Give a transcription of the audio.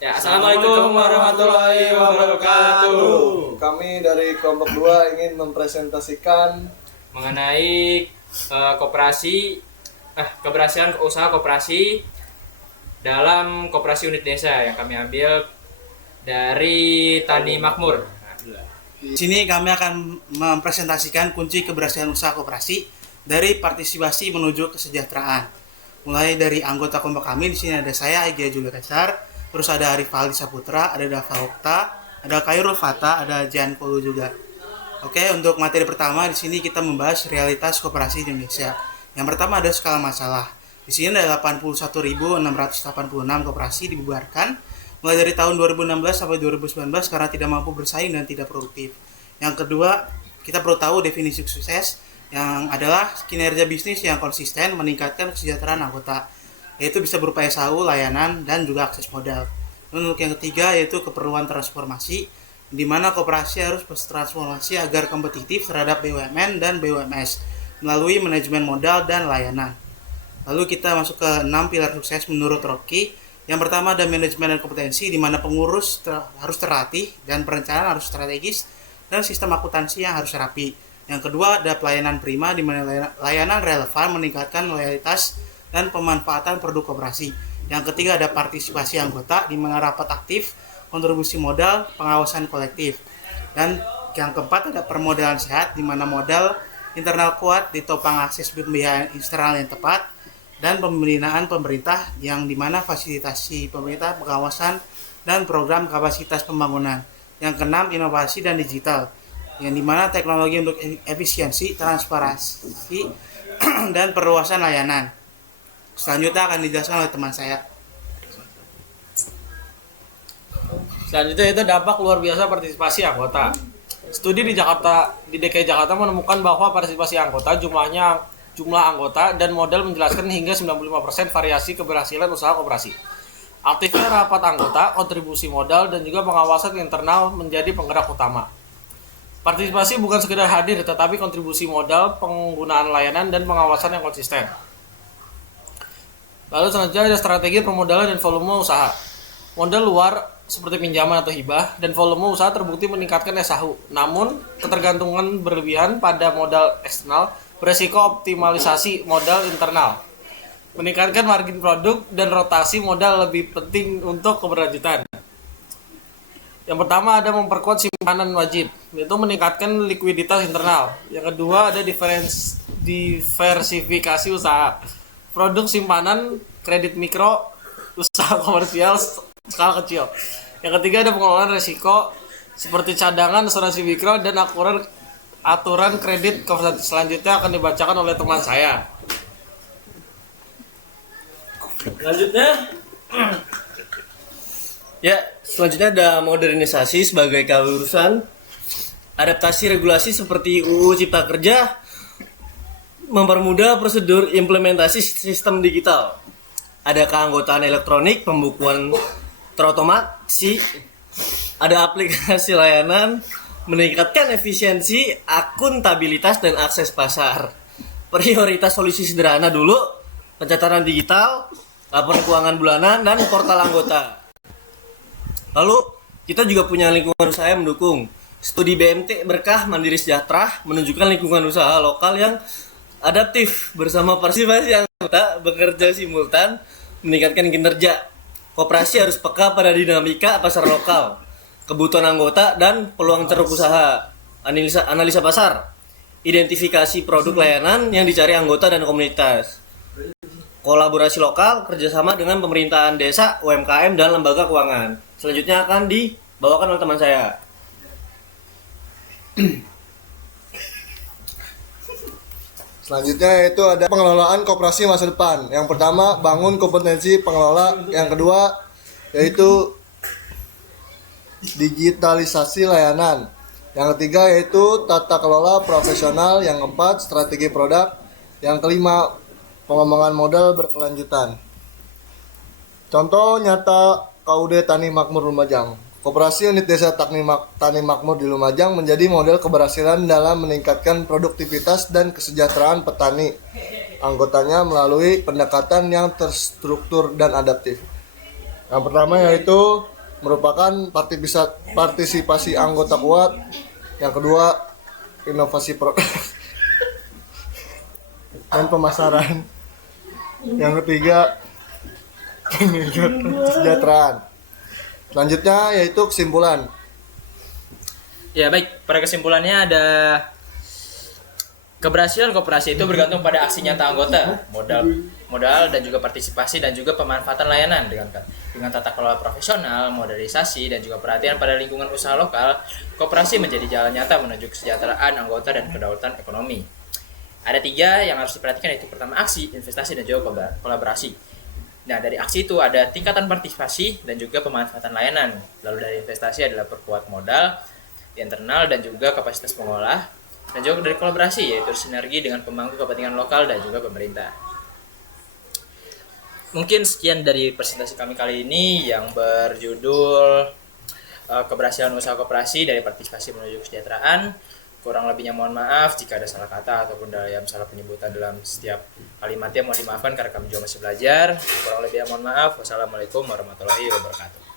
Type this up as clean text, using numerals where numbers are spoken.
Ya, Assalamualaikum warahmatullahi wabarakatuh. Kami dari kelompok 2 ingin mempresentasikan Mengenai keberhasilan usaha koperasi dalam koperasi unit desa yang kami ambil dari Tani Makmur. Di sini kami akan mempresentasikan kunci keberhasilan usaha koperasi dari partisipasi menuju kesejahteraan. Mulai dari anggota kelompok kami, di sini ada saya, Egy Julia Kacar, terus ada Arif Ali Saputra, ada Dava Okta, ada Khairul Fata, ada Jan Polu juga. Oke, untuk materi pertama di sini kita membahas realitas koperasi di Indonesia. Yang pertama ada skala masalah. Di sini ada 81.686 koperasi dibubarkan mulai dari tahun 2016 sampai 2019 karena tidak mampu bersaing dan tidak produktif. Yang kedua, kita perlu tahu definisi sukses yang adalah kinerja bisnis yang konsisten meningkatkan kesejahteraan anggota, yaitu bisa berupa SAU, layanan, dan juga akses modal. Dan untuk yang ketiga yaitu keperluan transformasi, di mana koperasi harus bertransformasi agar kompetitif terhadap BUMN dan BUMS melalui manajemen modal dan layanan. Lalu kita masuk ke 6 pilar sukses menurut Rocky. Yang pertama ada manajemen dan kompetensi, di mana pengurus harus terlatih dan perencanaan harus strategis dan sistem akuntansi yang harus rapi. Yang kedua ada pelayanan prima, di mana layanan relevan meningkatkan loyalitas dan pemanfaatan produk koperasi. Yang ketiga ada partisipasi anggota, di mana rapat aktif, kontribusi modal, pengawasan kolektif. Dan yang keempat ada permodalan sehat, di mana modal internal kuat ditopang akses pembiayaan eksternal yang tepat, dan pembinaan pemerintah yang di mana fasilitasi pemerintah, pengawasan, dan program kapasitas pembangunan. Yang keenam inovasi dan digital, yang di mana teknologi untuk efisiensi, transparansi, dan perluasan layanan. Selanjutnya akan dijelaskan oleh teman saya. Selanjutnya itu dampak luar biasa partisipasi anggota. Studi di DKI Jakarta menemukan bahwa partisipasi anggota jumlah anggota dan modal menjelaskan hingga 95% variasi keberhasilan usaha koperasi. Aktifnya rapat anggota, kontribusi modal, dan juga pengawasan internal menjadi penggerak utama. Partisipasi bukan sekedar hadir, tetapi kontribusi modal, penggunaan layanan, dan pengawasan yang konsisten. Lalu selanjutnya ada strategi permodalan dan volume usaha. Modal luar seperti pinjaman atau hibah dan volume usaha terbukti meningkatkan SAU. Namun, ketergantungan berlebihan pada modal eksternal beresiko optimalisasi modal internal. Meningkatkan margin produk dan rotasi modal lebih penting untuk keberlanjutan. Yang pertama ada memperkuat simpanan wajib, yaitu meningkatkan likuiditas internal. Yang kedua ada diversifikasi usaha. Produk simpanan, kredit mikro, usaha komersial skala kecil. Yang ketiga ada pengelolaan risiko seperti cadangan, asuransi mikro, dan aturan kredit. Selanjutnya akan dibacakan oleh teman saya. Selanjutnya ada modernisasi sebagai kaurusan, adaptasi regulasi seperti UU Cipta Kerja, mempermudah prosedur implementasi sistem digital. Ada keanggotaan elektronik, pembukuan terotomasi, ada aplikasi layanan, meningkatkan efisiensi, akuntabilitas, dan akses pasar. Prioritas solusi sederhana dulu, pencatatan digital, laporan keuangan bulanan, dan portal anggota. Lalu kita juga punya lingkungan usaha yang mendukung. Studi BMT Berkah Mandiri Sejahtera menunjukkan lingkungan usaha lokal yang adaptif bersama partisipasi anggota bekerja simultan meningkatkan kinerja. Koperasi harus peka pada dinamika pasar lokal, kebutuhan anggota, dan peluang ceruk usaha. Analisa pasar, identifikasi produk layanan yang dicari anggota dan komunitas. Kolaborasi lokal, kerjasama dengan pemerintahan desa, UMKM, dan lembaga keuangan. Selanjutnya akan dibawakan oleh teman saya. selanjutnya yaitu ada pengelolaan koperasi masa depan. Yang pertama, bangun kompetensi pengelola. Yang kedua, yaitu digitalisasi layanan. Yang ketiga, yaitu tata kelola profesional. Yang keempat, strategi produk. Yang kelima, pengembangan modal berkelanjutan. Contoh nyata KUD Tani Makmur Lumajang. Koperasi unit desa Tani Makmur di Lumajang menjadi model keberhasilan dalam meningkatkan produktivitas dan kesejahteraan petani anggotanya melalui pendekatan yang terstruktur dan adaptif. Yang pertama yaitu merupakan partisipasi anggota kuat. Yang kedua, inovasi produk dan pemasaran. Yang ketiga, kesejahteraan. Selanjutnya yaitu kesimpulan. Ya baik, pada kesimpulannya ada keberhasilan koperasi itu bergantung pada aksi nyata anggota, modal dan juga partisipasi dan juga pemanfaatan layanan dengan tata kelola profesional, modernisasi dan juga perhatian pada lingkungan usaha lokal. Koperasi menjadi jalan nyata menuju kesejahteraan anggota dan kedaulatan ekonomi. Ada 3 yang harus diperhatikan, yaitu pertama aksi, investasi dan juga kolaborasi. Nah, dari aksi itu ada tingkatan partisipasi dan juga pemanfaatan layanan. Lalu dari investasi adalah perkuat modal internal dan juga kapasitas pengolah. Dan juga dari kolaborasi, yaitu sinergi dengan pemangku kepentingan lokal dan juga pemerintah. Mungkin sekian dari presentasi kami kali ini yang berjudul keberhasilan usaha koperasi dari partisipasi menuju kesejahteraan. Kurang lebihnya mohon maaf jika ada salah kata ataupun dalam salah penyebutan dalam setiap kalimatnya, mohon dimaafkan karena kami juga masih belajar. Kurang lebihnya mohon maaf. Wassalamualaikum warahmatullahi wabarakatuh.